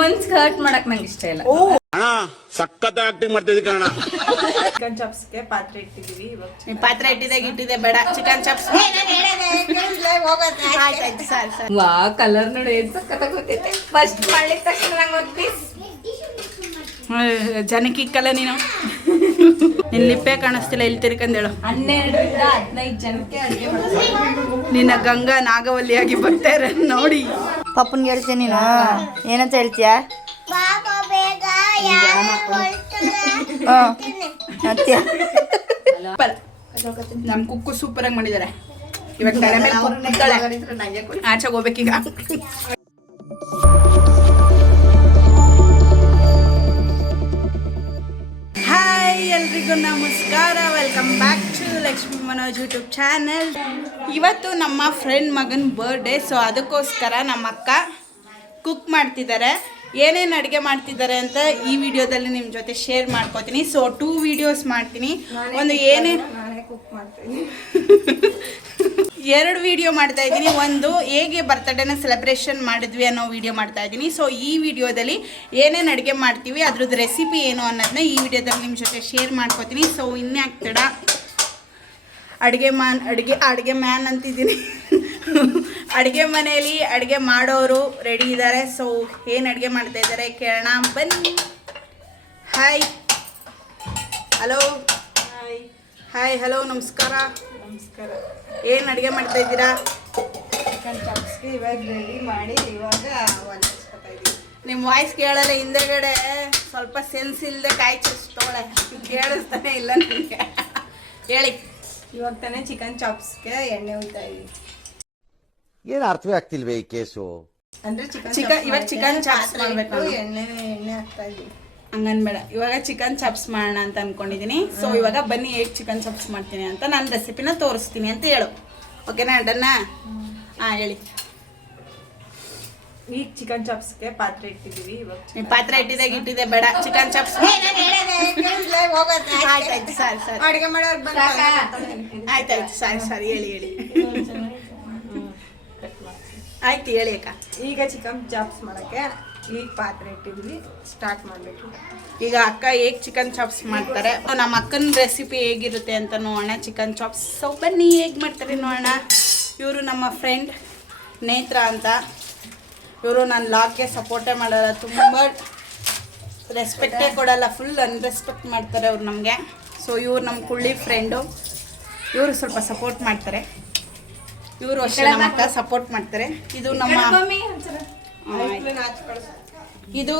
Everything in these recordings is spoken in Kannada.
ಮನ್ಸಿಗೆ ಹರ್ಟ್ ಮಾಡಕ್ ನಂಗೆ ಇಷ್ಟ ಇಲ್ಲ. ಸಖತ್ ಆಕ್ಟಿಂಗ್ ಮಾಡ್ತಿದ್ದೆ ಕಣ. ಚಿಕನ್ ಚಾಪ್ಸ್ಗೆ ಪಾತ್ರೆ ಇಟ್ಟಿದೀವಿ. ಇವಾಗ ಪಾತ್ರೆ ಇಟ್ಟಿದೆ ಬೇಡ. ಚಿಕನ್ ಚಾಪ್ಸ್ ವಾ ಕಲರ್ ನೋಡಿ ಏನ್ ಸಖತ್ತಾಗಿ ಗೊತ್ತೈತೆ. ಫಸ್ಟ್ ಮಾಡ್ಲಿಕ್ಕೆ ತಕ್ಷಣ ನಂಗೆ ಒಂದು ಪೀಸ್ ಜನಕ್ಕೆ ಇಕ್ಕಲ್ಲ ನೀನು. ನಿನ್ನ ಲಿಪ್ಪೆ ಕಾಣಿಸ್ತಿಲ್ಲ, ಇಲ್ಲಿ ತಿರ್ಕಂದೇಳು. 12ರಿಂದ 15 ಜನಕ್ಕೆ ಅಡುಗೆ ಮಾಡ್ತೀನಿ. ನಿನ್ನ ಗಂಗಾ ನಾಗವಲ್ಲಿಯಾಗಿ ಬರ್ತಾರೆ ನೋಡಿ. ಪಪ್ಪನ್ಗೆ ಹೇಳ್ತೀನಿ ನೀನು ಏನಂತ ಹೇಳ್ತೀಯ? ನಮ್ ಕುಕ್ಕು ಸೂಪರ್ ಆಗಿ ಮಾಡಿದ್ದಾರೆ. ಇವಾಗ ತಲೆ ಮೇಲೆ ಕೂತ್ಕೊಳ್ಳೆ. ಆಚೆಗೆ ಹೋಗ್ಬೇಕೀಗ. ಹಾಯ್ ಎಲ್ರಿಗೂ ನಮಸ್ಕಾರ. Welcome back to Lakshmi Manoj YouTube channel. ಇವತ್ತು ನಮ್ಮ ಫ್ರೆಂಡ್ ಮಗನ ಬರ್ಡೇ. ಸೊ ಅದಕ್ಕೋಸ್ಕರ ನಮ್ಮ ಅಕ್ಕ ಕುಕ್ ಮಾಡ್ತಿದ್ದಾರೆ. ಏನೇನು ಅಡುಗೆ ಮಾಡ್ತಿದ್ದಾರೆ ಅಂತ ಈ ವಿಡಿಯೋದಲ್ಲಿ ನಿಮ್ಮ ಜೊತೆ ಶೇರ್ ಮಾಡ್ಕೋತೀನಿ. ಸೊ 2 ವಿಡಿಯೋಸ್ ಮಾಡ್ತೀನಿ. ಒಂದು ಏನೇನು ಕುಕ್ ಮಾಡ್ತೀನಿ. 2 ವಿಡಿಯೋ ಮಾಡ್ತಾ ಇದ್ದೀನಿ. ಒಂದು ಹೇಗೆ ಬರ್ತಡೇನ ಸೆಲೆಬ್ರೇಷನ್ ಮಾಡಿದ್ವಿ ಅನ್ನೋ ವಿಡಿಯೋ ಮಾಡ್ತಾ ಇದ್ದೀನಿ. ಸೊ ಈ ವಿಡಿಯೋದಲ್ಲಿ ಏನೇನು ಅಡುಗೆ ಮಾಡ್ತೀವಿ ಅದ್ರದ್ದು ರೆಸಿಪಿ ಏನು ಅನ್ನೋದನ್ನ ಈ ವಿಡಿಯೋದಲ್ಲಿ ನಿಮ್ಮ ಜೊತೆ ಶೇರ್ ಮಾಡ್ಕೋತೀನಿ. ಸೊ ಇನ್ಯಾಕೆ ತಡ, ಅಡುಗೆ ಮ್ಯಾನ್ ಅಂತಿದ್ದೀನಿ. ಅಡುಗೆ ಮನೆಯಲ್ಲಿ ಅಡುಗೆ ಮಾಡೋರು ರೆಡಿ ಇದ್ದಾರೆ. ಸೊ ಏನು ಅಡುಗೆ ಮಾಡ್ತಾ ಇದ್ದಾರೆ ಕೇಳೋಣ ಬನ್ನಿ. Hi hello. ಹಾಯ್ ಹಲೋ ನಮಸ್ಕಾರ. ನಮಸ್ಕಾರ. ಏನು ಅಡುಗೆ ಮಾಡ್ತಾ ಇದ್ದೀರಾ? ಚಿಕನ್ ಚಾಪ್ಸ್ಗೆ ಇವಾಗ ರೆಡಿ ಮಾಡಿ ಇವಾಗ ಒಲಿಸ್ಕೊತಾ ಇದ್ದೀವಿ. ನಿಮ್ಮ ವಾಯ್ಸ್ ಕೇಳಲ್ಲ, ಹಿಂದೆಗಡೆ ಸ್ವಲ್ಪ ಸೆನ್ಸ್ ಇಲ್ಲದೆ ಕಾಯಿ ಚಸ್ತೋಳೆ, ಕೇಳಿಸ್ತಾನೆ ಇಲ್ಲ ನನಗೆ. ಹೇಳಿ. ಇವಾಗ ತಾನೇ ಚಿಕನ್ ಚಾಪ್ಸ್ಗೆ ಎಣ್ಣೆ ಹುಯ್ತಾ ಇದೀವಿ. ಏನು ಅರ್ಥವೇ ಆಗ್ತಿಲ್ವೇ ಈ ಕೇಸು? ಅಂದ್ರೆ ಇವಾಗ ಚಿಕನ್ ಚಾಪ್ಸ್ ಮಾಡ್ಬೇಕು. ಎಣ್ಣೆ ಹಾಕ್ತಾ ಇದೀವಿ. ಹಂಗನ್ಬೇಡ, ಇವಾಗ ಚಿಕನ್ ಚಾಪ್ಸ್ ಮಾಡೋಣ ಅಂತ ಅನ್ಕೊಂಡಿದ್ದೀನಿ. ಸೊ ಇವಾಗ ಬನ್ನಿ ಹೇಗೆ ಚಿಕನ್ ಚಾಪ್ಸ್ ಮಾಡ್ತೀನಿ ಅಂತ ನಾನು ರೆಸಿಪಿನ ತೋರಿಸ್ತೀನಿ ಅಂತ ಹೇಳು. ಓಕೆನಾ ಅಡ್ಡನ್ನ? ಹಾಂ ಹೇಳಿ. ಈಗ ಚಿಕನ್ ಚಾಪ್ಸ್ಗೆ ಪಾತ್ರೆ ಇಟ್ಟಿದೀವಿ. ಇವಾಗ ಪಾತ್ರೆ ಇಟ್ಟಿದೆ ಬೇಡ. ಚಿಕನ್ ಚಾಪ್ಸ್ ಆಯ್ತಾಯ್ತು ಸರಿ. ಅಡುಗೆ ಮಾಡೋರು ಆಯ್ತಾಯ್ತು ಸರಿ ಹೇಳಿ. ಆಯ್ತು ಹೇಳಿ ಅಕ್ಕ. ಈಗ ಚಿಕನ್ ಚಾಪ್ಸ್ ಮಾಡೋಕ್ಕೆ ಈಗ ಪಾತ್ರೆ ಇಟ್ಟಿದ್ವಿ. ಸ್ಟಾರ್ಟ್ ಮಾಡಬೇಕು. ಈಗ ಅಕ್ಕ ಹೇಗೆ ಚಿಕನ್ ಚಾಪ್ಸ್ ಮಾಡ್ತಾರೆ, ನಮ್ಮ ಅಕ್ಕನ ರೆಸಿಪಿ ಹೇಗಿರುತ್ತೆ ಅಂತ ನೋಡೋಣ. ಚಿಕನ್ ಚಾಪ್ಸ್ ಸೊ ಬನ್ನಿ ಹೇಗೆ ಮಾಡ್ತಾರೆ ನೋಡೋಣ. ಇವರು ನಮ್ಮ ಫ್ರೆಂಡ್ ನೇತ್ರ ಅಂತ. ಇವರು ನನ್ನ ಲಾಗ್ಗೆ ಸಪೋರ್ಟೇ ಮಾಡಲ್ಲ, ತುಂಬ ರೆಸ್ಪೆಕ್ಟೇ ಕೊಡಲ್ಲ, ಫುಲ್ ಅನ್ರೆಸ್ಪೆಕ್ಟ್ ಮಾಡ್ತಾರೆ ಅವ್ರು ನಮಗೆ. ಸೊ ಇವ್ರು ನಮ್ಮ ಕುಳ್ಳಿ ಫ್ರೆಂಡು. ಇವರು ಸ್ವಲ್ಪ ಸಪೋರ್ಟ್ ಮಾಡ್ತಾರೆ. ಇವರು ಅಷ್ಟೇ ನಮ್ಮ ಅಕ್ಕ ಸಪೋರ್ಟ್ ಮಾಡ್ತಾರೆ. ಇದು ನಮ್ಮ ಇದು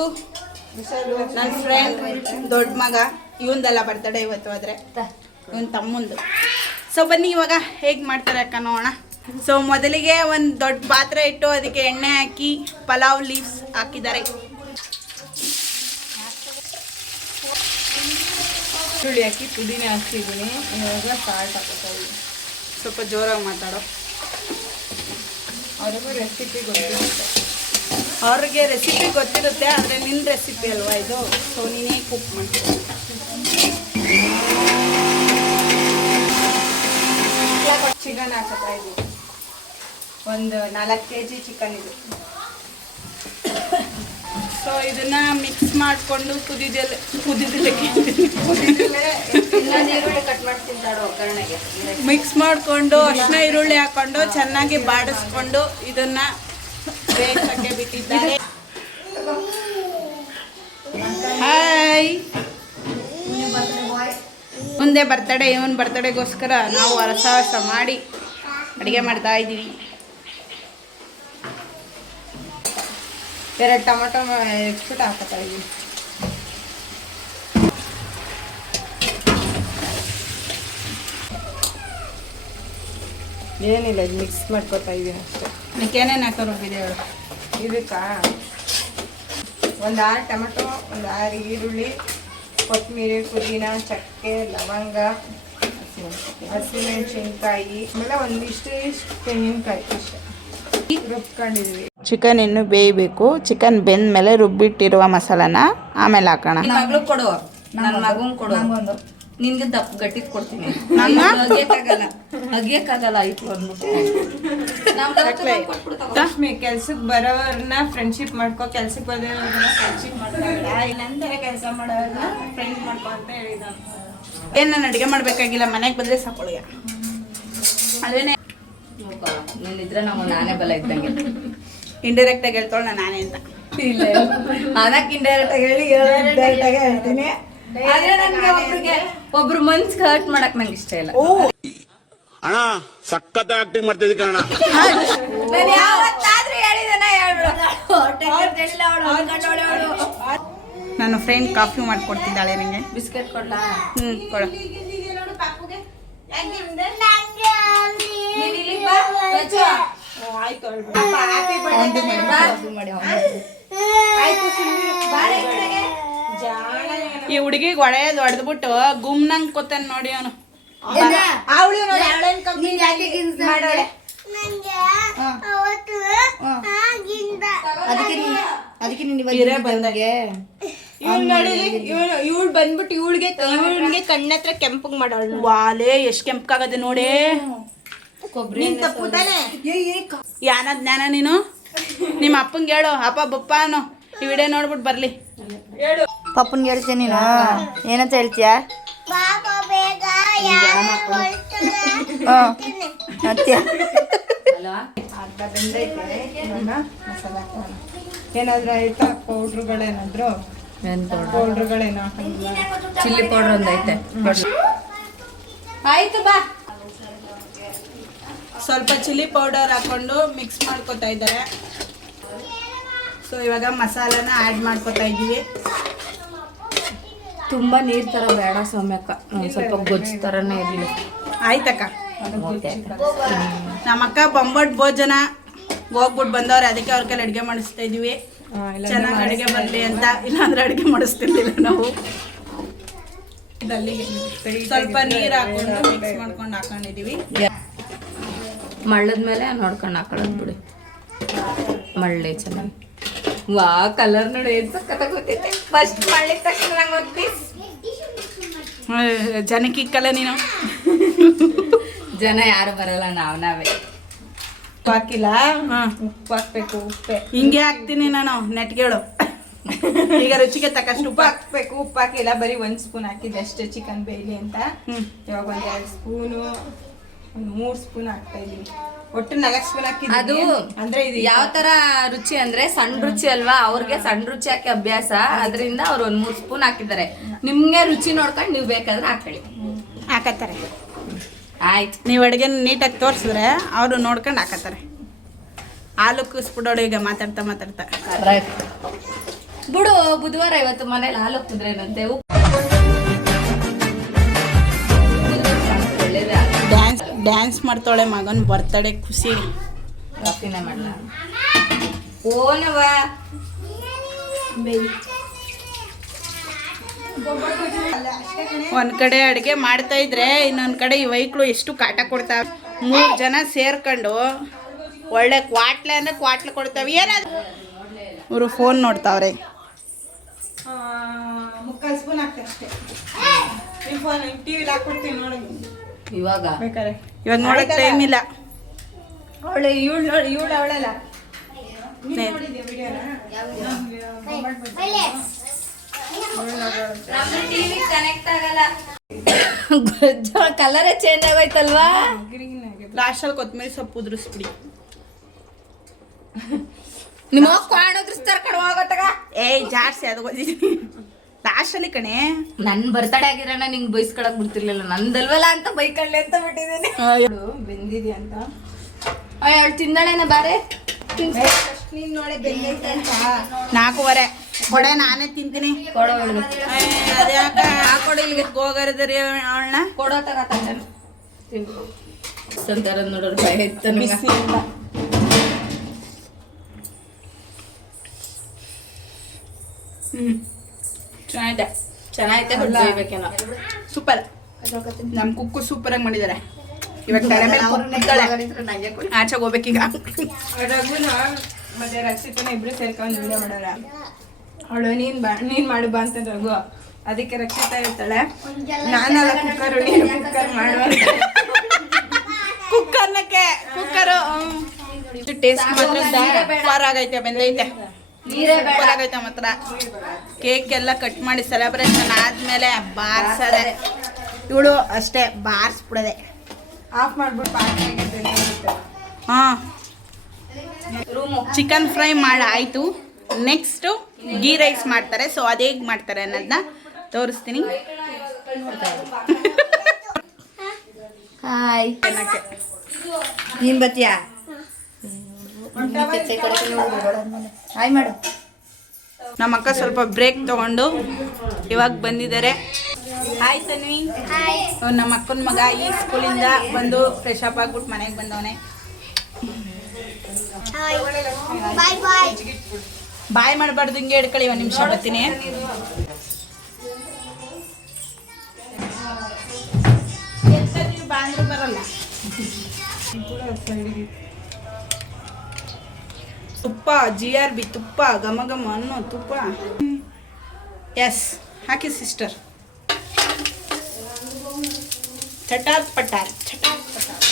ನನ್ನ ಫ್ರೆಂಡ್ ದೊಡ್ಡ ಮಗ. ಇವಂದೆಲ್ಲ ಬರ್ತಡೇ ಇವತ್ತು, ಆದರೆ ಇವನ್ ತಮ್ಮಂದು. ಸೊ ಬನ್ನಿ ಇವಾಗ ಹೇಗೆ ಮಾಡ್ತಾರೆ ಅಕ್ಕ ನೋಡೋಣ. ಸೊ ಮೊದಲಿಗೆ ಒಂದು ದೊಡ್ಡ ಪಾತ್ರೆ ಇಟ್ಟು ಅದಕ್ಕೆ ಎಣ್ಣೆ ಹಾಕಿ ಪಲಾವ್ ಲೀವ್ಸ್ ಹಾಕಿದ್ದಾರೆ. ಈರುಳ್ಳಿ ಹಾಕಿ ಪುದೀನ ಹಾಕ್ತಿದ್ದೀನಿ. ಇವಾಗ ಸಾಲ್ಟ್ ಹಾಕೋತಾ ಇದ್ದೀನಿ. ಸ್ವಲ್ಪ ಜೋರಾಗಿ ಮಾತಾಡೋ. ಅವ್ರಿಗೂ ರೆಸಿಪಿ ಗೊತ್ತಿರುತ್ತೆ. ಅವ್ರಿಗೆ ರೆಸಿಪಿ ಗೊತ್ತಿರುತ್ತೆ, ಆದರೆ ನಿನ್ನ ರೆಸಿಪಿ ಅಲ್ವಾ ಇದು. ಸೊ ನೀನೇ ಕುಕ್ ಮಾಡ್ತೀನಿ. ಚಿಕನ್ ಹಾಕೋತಾ ಇದ್ದೀವಿ. ಒಂದು 4 kg ಚಿಕನ್ ಇದು. ಸೊ ಇದನ್ನ ಮಿಕ್ಸ್ ಮಾಡಿಕೊಂಡು ಕುದಿದೆಲೆ ಕಟ್ ಮಾಡಿ ತಿಂತಾಡೋ ಒಗ್ಗರಣೆಗೆ ಮಿಕ್ಸ್ ಮಾಡಿಕೊಂಡು ಅರಿಶಿನ ಈರುಳ್ಳಿ ಹಾಕೊಂಡು ಚೆನ್ನಾಗಿ ಬಾಡಿಸ್ಕೊಂಡು ಇದನ್ನ ಬೇಯಿಸಕ್ಕೆ ಬಿಟ್ಟಿದ್ದಾರೆ. ಹಾಯ್. ಮುಂದೆ ಬರ್ತಡೇ, ಇವನ್ ಬರ್ತಡೇಗೋಸ್ಕರ ನಾವು ರಸ ಮಾಡಿ ಅಡುಗೆ ಮಾಡ್ತಾ ಇದ್ದೀವಿ. 2 ಟೊಮೊಟೊ ಹೆಚ್ಚಿಬಿಟ್ಟು ಹಾಕೋತಾ ಇದ್ದೀವಿ. ಏನಿಲ್ಲ, ಇದು ಮಿಕ್ಸ್ ಮಾಡ್ಕೊತಾ ಇದ್ದೀನಿ ಅಷ್ಟೇ. ಅದಕ್ಕೆ ಏನೇನು ಹಾಕೋ ರುಬ್ಬಿದೆ ಹೇಳು. ಇದಕ್ಕೆ ಒಂದು 6 ಟೊಮೊಟೊ, ಒಂದು 6 ಈರುಳ್ಳಿ, ಕೊತ್ತಂಬರಿ, ಪುದೀನ, ಚಕ್ಕೆ, ಲವಂಗ, ಹಸಿಮೆಣಸಿನ್ಕಾಯಿ, ಆಮೇಲೆ ಒಂದಿಷ್ಟು ತೆಂಗಿನಕಾಯಿ ಅಷ್ಟೇ ರುಬ್ಕೊಂಡಿದ್ವಿ. ಚಿಕನ್ ಇನ್ನು ಬೇಯಬೇಕು. ಚಿಕನ್ ಬೆಂದ ಮೇಲೆ ರುಬ್ಬಿಟ್ಟಿರುವ ಮಸಾಲಾನ ಆಮೇಲೆ ಹಾಕೋಣ. ಮಗಳು ಕೊಡು, ನನ್ನ ಮಗನ್ ಕೊಡು. ನಿನ್ಗೆ ದಪ್ಪ ಗಟ್ಟಿದ್ ಕೊಡ್ತೀನಿ ನನ್ನ? ಅಗಿಯಕ್ಕಾಗಲ್ಲ ಆಯ್ತು ಅಂದ್ಬಿಟ್ಟು ಲಕ್ಷ್ಮಿ ಕೆಲ್ಸಕ್ಕೆ ಬರೋರ್ನ ಫ್ರೆಂಡ್ಶಿಪ್ ಮಾಡ್ಕೊ, ಕೆಲ್ಸಕ್ಕೆ ಬರೋರ್ನ ಫ್ರೆಂಡ್ಶಿಪ್ ಮಾಡ್ಕೊಬೇಡ, ಇಲ್ಲಂತರ ಕೆಲಸ ಮಾಡೋರ್ನ ಫ್ರೆಂಡ್ ಮಾಡ್ಕೊ ಅಂತ ಹೇಳಿದ. ಏನು ನಾನು ಅಡುಗೆ ಮಾಡಬೇಕಾಗಿಲ್ಲ, ಮನೆಗೆ ಬಂದರೆ ಸಾಕೊಳ್ಳಿ. ಅದೇನೇ ನೀನಿದ್ರೆ ನಾನೇ ಬಲ ಇದ್ದಂಗೆ. ಇಂಡೈರೆಕ್ಟಾಗಿ ಹೇಳ್ತಾಳೆ ನಾನೇ ಅಂತ. ಇಲ್ಲ ಅದಕ್ಕೆ ಇಂಡೈರೆಕ್ಟ್ ಆಗಿ ಹೇಳಿ ಹೇಳ್ತೀನಿ. ಆದ್ರೆ ನನ್ಗೆ ಒಬ್ರು ಮನ್ಸ್ ಹರ್ಟ್ ಮಾಡಕ್ ನಂಗೆ ಇಷ್ಟ ಇಲ್ಲ. ಅಣ್ಣ ಸಖತ್ ಆಕ್ಟಿಂಗ್ ಮಾಡ್ತಿದ್ದಿ ಕಣ. ನಾನು ಯಾವತ್ತಾದ್ರೂ ಹೇಳಿದನ ನನ್ನ ಫ್ರೆಂಡ್ ಕಾಫಿ ಮಾಡ್ಕೊಡ್ತಿದ್ದಾಳೆ ನನಗೆ. ಬಿಸ್ಕೆಟ್ ಕೊಡ್ಲಾ? ಕೊಡು. ನೀನ್ ಇಲ್ಲಿಗ್ ಬಾ, ರಚು. ಆಯ್ತು ಈ ಹುಡುಗಿಗೆ ಹೊಡೆದ್ಬಿಟ್ಟು ಗುಮ್ನಂಗ್ ಕೊತ್ತಾನ ನೋಡಿ ಅವನು. ಅದಕ್ಕೆ ನಿನ್ನ ಇರೇ ಬಂದಾಗೆ ಇವಳು ಬಂದ್ಬಿಟ್ಟು ಇವಳಿಗೆ ಕಣ್ಣತ್ರ ಕೆಂಪಗ್ ಮಾಡೋಳು. ವಾಲೆ ಎಷ್ಟ್ ಕೆಂಪಕಾಗದೆ ನೋಡಿ. ಯಾನ ಜ್ಞಾನ ನೀನು? ನಿಮ್ಮ ಅಪ್ಪಂಗೆ ಹೇಳು, ಅಪ್ಪ ಬಪ್ಪ ಅನ್ನೋ ಈ ವಿಡಿಯೋ ನೋಡ್ಬಿಟ್ಟು ಬರ್ಲಿ. ಪಪ್ಪನ್ಗೆ ಹೇಳ್ತೀನಿ ನೀನು ಏನಂತ ಹೇಳ್ತೀಯ? ಅತ್ಯ ಏನಾದ್ರು ಆಯ್ತಾ? ಪೌಡ್ರುಗಳೇನಾದ್ರು ಪೌಡ್ರುಗಳೇನೋ ಚಿಲ್ಲಿ ಪೌಡರ್ ಒಂದೈತೆ. ಆಯ್ತು ಬಾ. ಸ್ವಲ್ಪ ಚಿಲ್ಲಿ ಪೌಡರ್ ಹಾಕೊಂಡು ಮಿಕ್ಸ್ ಮಾಡ್ಕೊತಾ ಇದ್ದಾರೆ. ಸೊ ಇವಾಗ ಮಸಾಲಾನ ಆ್ಯಡ್ ಮಾಡ್ಕೊತಾ ಇದ್ದೀವಿ. ತುಂಬಾ ನೀರ್ ತರ ಬೇಡ ಸೌಮ್ಯಕ್ಕ, ಸ್ವಲ್ಪ ಗೊಜ್ಜು ತರನೇ ಇರ್ಲಿ. ಆಯ್ತಕ್ಕ. ನಮ್ಮಕ್ಕ ಬೊಂಬಟ್ ಭೋಜನ ಹೋಗ್ಬಿಟ್ಟು ಬಂದವ್ರೆ, ಅದಕ್ಕೆ ಅವ್ರ ಕೈಲಿ ಅಡುಗೆ ಮಾಡಿಸ್ತಾ ಇದೀವಿ. ಚೆನ್ನಾಗಿ ಅಡುಗೆ ಬರಲಿ ಅಂತ, ಇಲ್ಲಾಂದ್ರೆ ಅಡುಗೆ ಮಾಡಿಸ್ತಿರ್ಲಿಲ್ಲ ನಾವು. ಸ್ವಲ್ಪ ನೀರು ಹಾಕೊಂಡು ಮಿಕ್ಸ್ ಮಾಡ್ಕೊಂಡು ಹಾಕೊಂಡಿದೀವಿ. ಮಳ್ಳದ ಮೇಲೆ ನೋಡ್ಕೊಂಡು ಹಾಕೊಳ್ಳೋದು ಬಿಡಿ. ಮಳ್ಳೆ ಚೆನ್ನಾಗಿ. ವಾ ಕಲರ್ ನೋಡಿ ಏನ್ ಸಕ್ಕತ್ತಾಗಿ ಗೊತ್ತೈತೆ. ಫಸ್ಟ್ ಮಳ್ಳಿದ ತಕ್ಷಣ ನಂಗೆ ಒಂದು ಪೀಸ್. ಜನಕ್ಕೆ ಇಕ್ಕಲ್ಲ ನೀನು. ಜನ ಯಾರು ಬರಲ್ಲ, ನಾವೇ. ಉಪ್ಪು ಹಾಕಿಲ್ಲ. ಉಪ್ಪು ಹಾಕ್ಬೇಕು. ಉಪ್ಪೆ ಹಿಂಗೆ ಹಾಕ್ತೀನಿ ನಾನು, ನೆಟ್ಗೇಳು. ಈಗ ರುಚಿಗೆ ತಕ್ಕಷ್ಟು ಉಪ್ಪು ಹಾಕ್ಬೇಕು. ಉಪ್ಪು ಹಾಕಿಲ್ಲ, ಬರೀ 1 ಸ್ಪೂನ್ ಹಾಕಿದ್ದೆ ಅಷ್ಟೇ ಚಿಕನ್ ಬೇಯಲಿ ಅಂತ. ಇವಾಗ 1 2 ಸ್ಪೂನು, 3 ಸ್ಪೂನ್ ಹಾಕ್ತಾ ಇದೀನಿ. ಒಟ್ಟು 4 ಸ್ಪೂನ್ ಹಾಕಿದ್ದೀನಿ. ಅದು ಅಂದ್ರೆ ಇದು ಯಾವ ತರ ರುಚಿ ಅಂದ್ರೆ ಸಣ್ಣ ರುಚಿ ಅಲ್ವಾ, ಅವ್ರಿಗೆ ಸಣ್ಣ ರುಚಿ ಹಾಕಿ ಅಭ್ಯಾಸ, ಅದರಿಂದ ಅವ್ರು 1 3 ಸ್ಪೂನ್ ಹಾಕಿದ್ದಾರೆ. ನಿಮ್ಗೆ ರುಚಿ ನೋಡ್ಕೊಂಡು ನೀವು ಬೇಕಾದ್ರೆ ಹಾಕೊಳ್ಳಿ. ಹಾಕತ್ತಾರೆ. ಆಯ್ತು, ನೀವು ಅಡುಗೆ ನೀಟಾಗಿ ತೋರಿಸಿದ್ರೆ ಅವರು ನೋಡ್ಕೊಂಡು ಹಾಕತ್ತಾರೆ. ಹಾಲು ಕುಸ್ಬಿಡೋಳು ಈಗ ಮಾತಾಡ್ತಾ ಮಾತಾಡ್ತಾ. ಬಿಡು, ಬುಧವಾರ ಇವತ್ತು ಮನೇಲಿ ಹಾಲು ಕುದ್ರೇನಂತೆ. ಡ್ಯಾನ್ಸ್ ಮಾಡ್ತಾಳೆ ಮಗನ ಬರ್ತಡೇ ಖುಷಿ. ಕಾಫಿನೇ ಮಾಡಲ? ಓನವ ಒಂದ್ ಕಡೆ ಅಡುಗೆ ಮಾಡ್ತಾ ಇದ್ರೆ ಇನ್ನೊಂದ್ ಕಡೆ ಈ ವೈಕ್ಳು ಎಷ್ಟು ಕಾಟ ಕೊಡ್ತಾವೆ. 3 ಜನ ಸೇರ್ಕೊಂಡು ಒಳ್ಳೆ ಕ್ವಾಟ್ಲೆ ಅಂದ್ರೆ ಕ್ವಾಟ್ಲೆ ಕೊಡ್ತಾವೆ. ಏನಾದ್ರು ಇವರು ಫೋನ್ ನೋಡ್ತಾವ್ರೆ. 3/4 ಸ್ಪೂನ್ ಹಾಕ್ತೆ ಅಷ್ಟೇ. ಟಿವಿಲಿ ಹಾಕ್ಕೊಡ್ತೀನಿ ನೋಡಿ ಇವಾಗ. ಬೇಕಾರೆ. ಇವಾಗ ನೋಡಕ್ ಟೈಮ್ ಇಲ್ಲ. ಇವಳು ಅವಳಲ್ಲ. ಟಿವಿ ಕನೆಕ್ಟ್ ಆಗಲ್ಲ. ಕಲರೇ ಚೇಂಜ್ ಆಗೋಯ್ತಲ್ವಾ? ಲಾಸ್ಟಲ್ಲಿ ಕೊತ್ತಂಬರಿ ಸೊಪ್ಪು ಉದುರಿಸ್ಬಿಡಿ. ನಿಮ್ಮ ಕಾಣೋದ್ರಿಸ್ತಾರ ಕಡೆ ಹೋಗೋತ್ತಾಗ. ಜಾಸ್ತಿ ಅದು ಗೊತ್ತಿದ್ದೀನಿ ಲಾಸ್ಟಲ್ಲಿ ಕಣೆ. ನನ್ ಬರ್ತಡೇ ಆಗಿರೋಣ ನಿಂಗೆ ಬೈಸ್ಕೊಳಕ್ ಬಿಡ್ತಿರ್ಲಿಲ್ಲ, ನಂದಲ್ವಲ್ಲ ಅಂತ ಬೈಕಳ್ಳಿ ಅಂತ ಬಿಟ್ಟಿದ್ದೀನಿ. ಬೆಂದಿದೆ ಅಂತ ಅವಳು ತಿಂದಳೇನ ಬಾರೆ. ನೀನ್ ನೋಡಿ ಬೆಂದೈತೆ ಅಂತ. 4:15 ಕೊಡೆ, ನಾನೇ ತಿಂತೀನಿ. ಕೊಡೋ ಅದ್ಯಾಕ ಹಾಕೊಡು ಇಲ್ಲಿಗೆ ಹೋಗರದ್ರಿ ಅವಳನ್ನ. ಕೊಡೋ ತಗತಾನೆ ಸಂತಾರ ನೋಡೋರು ಭಯ ಇತ್ತು ಬಿಸಿ ಇಲ್ಲ. ಚೆನ್ನಾಗೈತೆ. ಹೊಡ್ಬೇಕೇನೋ. ಸೂಪರ್. ನಮ್ಮ ಕುಕ್ಕು ಸೂಪರ್ ಆಗಿ ಮಾಡಿದ್ದಾರೆ. ಇವಾಗ ತಲೆ ಮೇಲೆ ಕೂತ್ಕೊಳ್ತಾಳೆ. ಆಚೆಗೆ ಹೋಗ್ಬೇಕೀಗ. ರಘುನ ಮತ್ತೆ ರಕ್ಷಿತನ ಇಬ್ರು ಸೇರ್ಕೊಂಡು ವಿಡಿಯೋ ಮಾಡೋರ. ಅವಳು ನೀನ್ ಮಾಡು ಬಾ ಅಂತ ರಘು ಅದಕ್ಕೆ ರಕ್ಷಿತಾ ಹೇಳ್ತಾಳೆ ನಾನಲ್ಲ ಕುಕ್ಕರ್ ನೀನು ಕುಕ್ಕರ್ ಮಾಡುವ ಕುಕ್ಕರ್ನಕ್ಕೆ ಕುಕ್ಕರು ಟೇಸ್ಟ್ ಮಾತ್ರ ಸೂಪರ್ ಆಗೈತೆ ಬೆಂದೈತೆ ಸೂಪರ್ ಆಗೈತೆ ಮಾತ್ರ. ಕೇಕ್ ಎಲ್ಲ ಕಟ್ ಮಾಡಿ ಸೆಲೆಬ್ರೇಷನ್ ಆದ್ಮೇಲೆ ಬಾರ್ಸದೆ ಇವಳು ಅಷ್ಟೇ ಬಾರಿಸ್ಬಿಡದೆ ಆಫ್ ಮಾಡ್ಬಿಟ್ಟು ಪಾತ್ರೆಗೆ ಹಾಂ. ಚಿಕನ್ ಫ್ರೈ ಮಾಡಿ ಆಯಿತು. ನೆಕ್ಸ್ಟು ಗೀ ರೈಸ್ ಮಾಡ್ತಾರೆ. ಸೊ ಅದು ಹೇಗೆ ಮಾಡ್ತಾರೆ ಅನ್ನೋದನ್ನ ತೋರಿಸ್ತೀನಿ. ಹಾಯ್ ಏನಕ್ಕೆ ನೀನ್ ಬತ್ತೀಯಾ ಹಾಯ್ ಮಾಡು. ನಮ್ಮ ಅಕ್ಕ ಸ್ವಲ್ಪ ಬ್ರೇಕ್ ತಗೊಂಡು ಇವಾಗ ಬಂದಿದ್ದಾರೆ. ಹಾಯ್ ತನ್ವಿ. ನಮ್ಮ ಅಕ್ಕನ ಮಗ ಈ ಸ್ಕೂಲಿಂದ ಬಂದು ಫ್ರೆಶ್ ಅಪ್ ಆಗ್ಬಿಟ್ಟು ಮನೆಗೆ ಬಂದವನೆ. ಬಾಯ್ ಮಾಡಬಾರ್ದು, ಹಿಂಗೆ ಹಿಡ್ಕೊಳ್ಳಿ ಒಂದು ನಿಮಿಷ ಬರ್ತೀನಿ. ಬಾಂದ್ರು ಬರಲ್ಲ. ತುಪ್ಪ GRB ತುಪ್ಪ ಘಮ ಘಮ ಅನ್ನೋ ತುಪ್ಪ. ಎಸ್ ಹಾಕಿ ಸಿಸ್ಟರ್. ಚಟಾರ್ ಪಟಾರ್ ಚಟಾರ್ ಪಟಾರ್.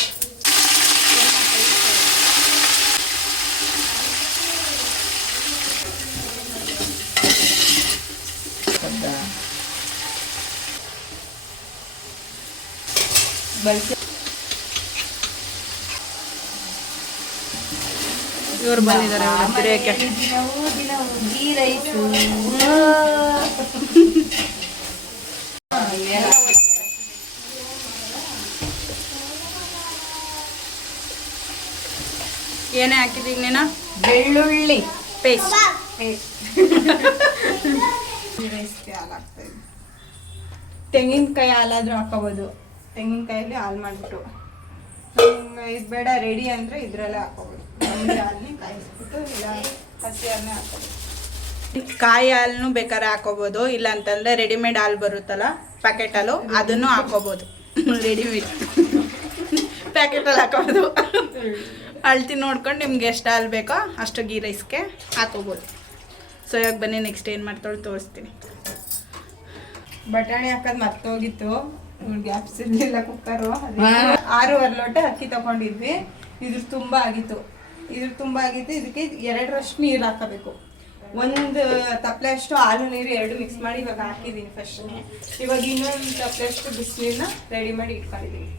ಇವ್ರು ಬಂದಿದ್ದಾರೆ ತಿರಿಯಕ್ಕೆ. ಗೀ ರೈಸು ಏನೇ ಹಾಕಿದೀಗ ನೀನು? ಬೆಳ್ಳುಳ್ಳಿ ಪೇಸ್ಟ್. ತೆಂಗಿನಕಾಯಿ ಹಾಲಾದ್ರೂ ಹಾಕೋಬೋದು. ತೆಂಗಿನಕಾಯಲ್ಲಿ ಹಾಲು ಮಾಡಿಬಿಟ್ಟು ಇದು ಬೇಡ ರೆಡಿ ಅಂದರೆ ಇದರಲ್ಲೇ ಹಾಕೋಬೋದು. ಹಾಲನ್ನೇ ಕಾಯಿಸ್ಬಿಟ್ಟು ಇಲ್ಲ ಹಸಿ ಹಾಲನ್ನೇ ಹಾಕೋಬೋದು. ಕಾಯಿ ಹಾಲನ್ನು ಬೇಕಾದ್ರೆ ಹಾಕೋಬೋದು, ಇಲ್ಲ ಅಂತಂದರೆ ರೆಡಿಮೇಡ್ ಹಾಲು ಬರುತ್ತಲ್ಲ ಪ್ಯಾಕೆಟ್ ಹಾಲು, ಅದನ್ನು ಹಾಕೋಬೋದು. ರೆಡಿಮೇಡ್ ಪ್ಯಾಕೆಟಲ್ಲಿ ಹಾಕೋಬೋದು. ಅಳ್ತಿ ನೋಡ್ಕೊಂಡು ನಿಮ್ಗೆ ಎಷ್ಟು ಹಾಲು ಬೇಕೋ ಅಷ್ಟು ಗೀ ರೈಸ್ಗೆ ಹಾಕೋಬೋದು. ಸೊ ಇವಾಗ ಬನ್ನಿ ನೆಕ್ಸ್ಟ್ ಏನು ಮಾಡ್ತಾಳೆ ತೋರಿಸ್ತೀನಿ. ಬಟಾಣಿ ಹಾಕೋದು ಮರ್ತೋಗಿತ್ತು, ಗ್ಯಾಪ್ಸ್ ಇರಲಿಲ್ಲ ಕುಕ್ಕರು. 6 ಲೋಟ ಅಕ್ಕಿ ತಗೊಂಡಿದ್ವಿ. ಇದ್ರ ತುಂಬ ಆಗಿತ್ತು. ಇದಕ್ಕೆ 2ರಷ್ಟು ನೀರು ಹಾಕಬೇಕು. 1 ತಪ್ಪಲೆಯಷ್ಟು ಹಾಲು ನೀರು 2 ಮಿಕ್ಸ್ ಮಾಡಿ ಇವಾಗ ಹಾಕಿದ್ದೀನಿ ಫಸ್ಟ್ನೇ. ಇವಾಗ ಇನ್ನೊಂದು ತಪ್ಪಲೆಯಷ್ಟು ಬಿಸಿನೀರನ್ನ ರೆಡಿ ಮಾಡಿ ಇಟ್ಕೊಂಡಿದ್ದೀನಿ.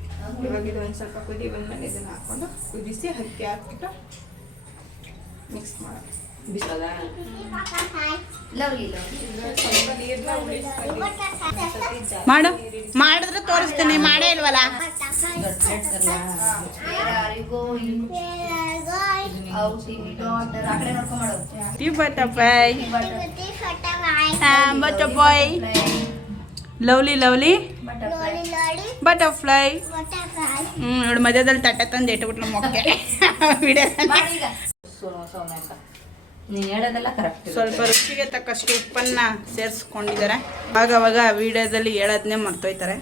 ಇವಾಗ ಇದು ಒಂದು ಸ್ವಲ್ಪ ಕುದಿ ಬಂದ್ಮೇಲೆ ಇದನ್ನು ಹಾಕ್ಕೊಂಡು ಕುದಿಸಿ ಅಕ್ಕಿ ಹಾಕ್ಬಿಟ್ಟು ಮಿಕ್ಸ್ ಮಾಡೋದು. ಸ್ವಲ್ಪ ನೀರನ್ನ ಮಾಡು ಮಾಡಿದ್ರೆ ತೋರಿಸ್ತೀನಿ. ಮಾಡೇ ಇಲ್ವಲ್ಲ. Butterfly butterfly lovely lovely butterfly. ನೋಡಿ ಮಧ್ಯದಲ್ಲಿ ತಟ್ಟೆ ತಂದು ಇಟ್ಬಿಟ್ಲು ಮೊಕ್ಕೆ. ನೀನು ಹೇಳೋದೆಲ್ಲ ಕರೆಕ್ಟ್. ಸ್ವಲ್ಪ ರುಚಿಗೆ ತಕ್ಕಷ್ಟು ಉಪ್ಪನ್ನ ಸೇರಿಸ್ಕೊಂಡಿದ್ದಾರೆ. ಆವಾಗ ವಿಡಿಯೋದಲ್ಲಿ ಹೇಳೋದನ್ನೇ ಮರ್ತೋಯ್ತಾರೆ.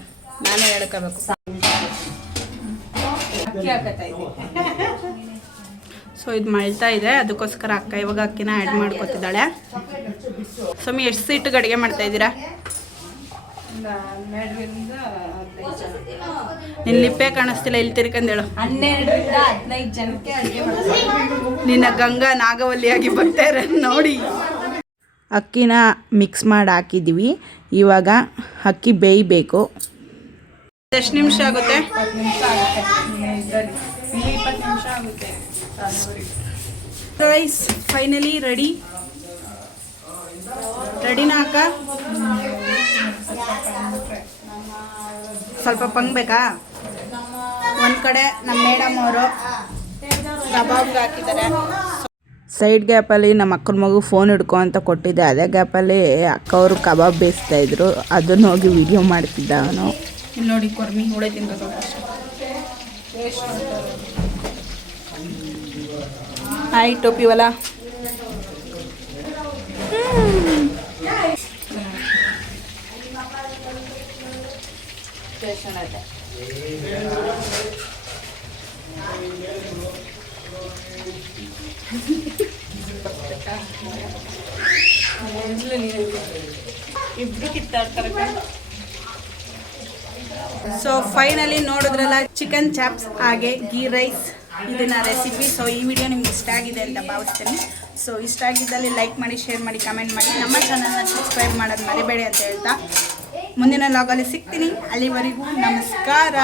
ನಾನೇ ಹೇಳ್ಕೋಬೇಕು. ಅಕ್ಕಿ ಹಾಕತ್ತಾ ಇದ್ದೀನಿ. ಸೊ ಇದು ಮಳ್ತಾ ಇದೆ, ಅದಕ್ಕೋಸ್ಕರ ಅಕ್ಕ ಇವಾಗ ಅಕ್ಕಿನ ಆ್ಯಡ್ ಮಾಡ್ಕೊತಿದ್ದಾಳೆ. ಸ್ವಾಮಿ ಎಷ್ಟು ಸೀಟಿಗೆ ಅಡುಗೆ ಮಾಡ್ತಾ ಇದ್ದೀರಾ? 12ರಿಂದ 15 ಜನ. ನಿನ್ನ ಲಿಪ್ಪೆ ಕಾಣಿಸ್ತಿಲ್ಲ, ಇಲ್ಲಿ ತಿರ್ಕಂದೇಳು. 12ರಿಂದ 15 ಜನಕ್ಕೆ ಅಡುಗೆ ಮಾಡ್ತೀನಿ. ನಿನ್ನ ಗಂಗಾ ನಾಗವಲ್ಲಿಯಾಗಿ ಬರ್ತಾರೆ ನೋಡಿ. ಅಕ್ಕಿನ ಮಿಕ್ಸ್ ಮಾಡಿ ಹಾಕಿದ್ದೀವಿ. ಇವಾಗ ಅಕ್ಕಿ ಬೇಯಬೇಕು. ಎಷ್ಟು ನಿಮಿಷ ಆಗುತ್ತೆ? 20 ನಿಮಿಷ ಆಗುತ್ತೆ. ಇದರಲ್ಲಿ 20 ನಿಮಿಷ ಆಗುತ್ತೆ. Rice finally ready. ರೆಡಿನಾ ಅಕ್ಕ? ಸ್ವಲ್ಪ ಪಂಗ್ಬೇಕಾ? ಒಂದು ಕಡೆ ನಮ್ಮ ಮೇಡಮ್ ಅವರು ಕಬಾಬ್ಗೆ ಹಾಕಿದ್ದಾರೆ. ಸೈಡ್ ಗ್ಯಾಪಲ್ಲಿ ನಮ್ಮ ಅಕ್ಕನ ಮಗು ಫೋನ್ ಹಿಡ್ಕೊ ಅಂತ ಕೊಟ್ಟಿದ್ದೆ. ಅದೇ ಗ್ಯಾಪಲ್ಲಿ ಅಕ್ಕವರು ಕಬಾಬ್ ಬೇಯಿಸ್ತಾಯಿದ್ರು. ಅದನ್ನು ಹೋಗಿ ವಿಡಿಯೋ ಮಾಡ್ತಿದ್ದ ಅವನು. ಇಲ್ಲಿ ನೋಡಿ ಕೊರ್ಮಿ ಹುಳೆ ತಿನ್ಬೇಕು. ಹಾಯ್ ಟೋಪಿವಲ್ಲ. ಇಬ್ರು ಕಿತ್ತಾಡ್ತಾರೆ. ಸೊ ಫೈನಲಿ ನೋಡಿದ್ರಲ್ಲ ಚಿಕನ್ ಚಾಪ್ಸ್ ಹಾಗೆ ಗೀ ರೈಸ್ ಇದನ್ನ ರೆಸಿಪಿ. ಸೊ ಈ ವಿಡಿಯೋ ನಿಮ್ಗೆ ಇಷ್ಟ ಆಗಿದೆ ಅಂತ ಭಾವಿಸ್ತೀನಿ. ಸೊ ಇಷ್ಟ ಆಗಿದ್ದಲ್ಲಿ ಲೈಕ್ ಮಾಡಿ, ಶೇರ್ ಮಾಡಿ, ಕಮೆಂಟ್ ಮಾಡಿ, ನಮ್ಮ ಚಾನಲ್ನ ಸಬ್ಸ್ಕ್ರೈಬ್ ಮಾಡೋದು ಮರಿಬೇಡಿ ಅಂತ ಹೇಳ್ತಾ ಮುಂದಿನ ಲಾಗಲ್ಲಿ ಸಿಗ್ತೀನಿ. ಅಲ್ಲಿವರೆಗೂ ನಮಸ್ಕಾರ.